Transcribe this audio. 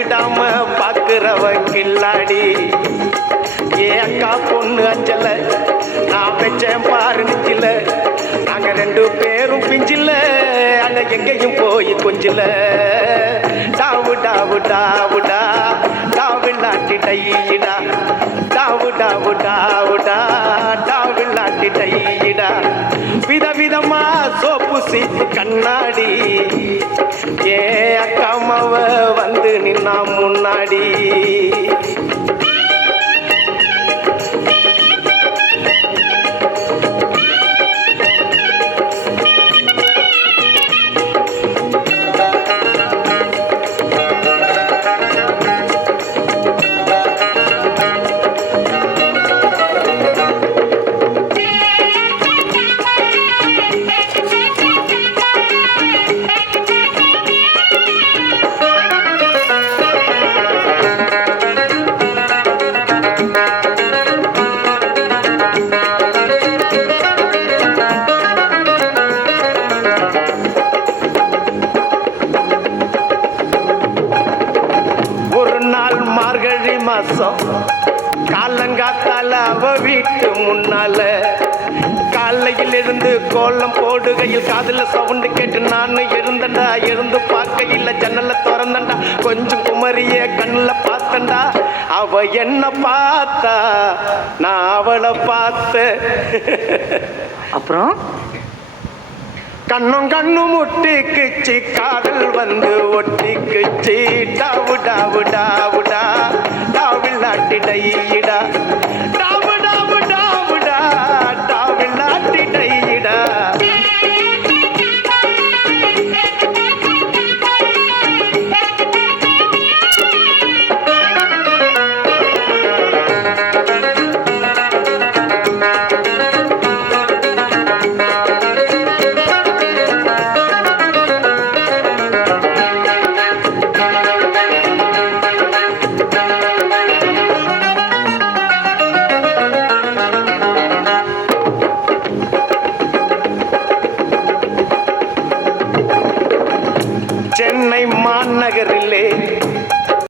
கண்டுக்கிடாம பாக்குறவ கில்லாடி. ஏ அக்கா பொண்ணு அஞ்சல நான் வச்சேன் பாரு நிச்சில. நாங்க 2 பேரும் பிஞ்சில அங்க எங்கேயும் போய் கொஞ்சில. டாவு டாவு டாவுடா டாவில்லாட்டி டையிடா. டாவு டாவு டாவுடா டாவில்லாட்டி டையிடா. விதவிதமா சோப்பு சீப்பு கண்ணாடி. ஏ அக்காமாவ வந்து நின்னா முன்னாடி. மார்கழி மாசம் காலங்காத்தால அவ வீட்டு முன்னால காலையில் இருந்து கோலம் போடுகையில் காதுல சவுண்டு கேட்டு நானு எழுந்தண்டா. எழுந்து பார்க்கையில் ஜன்னல திறந்தண்டா. கொஞ்சம் குமரிய கண்ணுல பார்த்தண்டா. அவ என்ன பார்த்தா நான் அவளை பார்த்த. அப்புறம் கண்ணும் கண்ணும் ஒட்டிக்குச்சு காதல் வந்து ஒட்டிக்குச்சு. டாவு டாவு டாவுடா டாவில்லாட்டி டையிடா. டாவு டாவு டாவுடா டாவில்லாட்டி டையிடா. சென்னை மாநகரிலே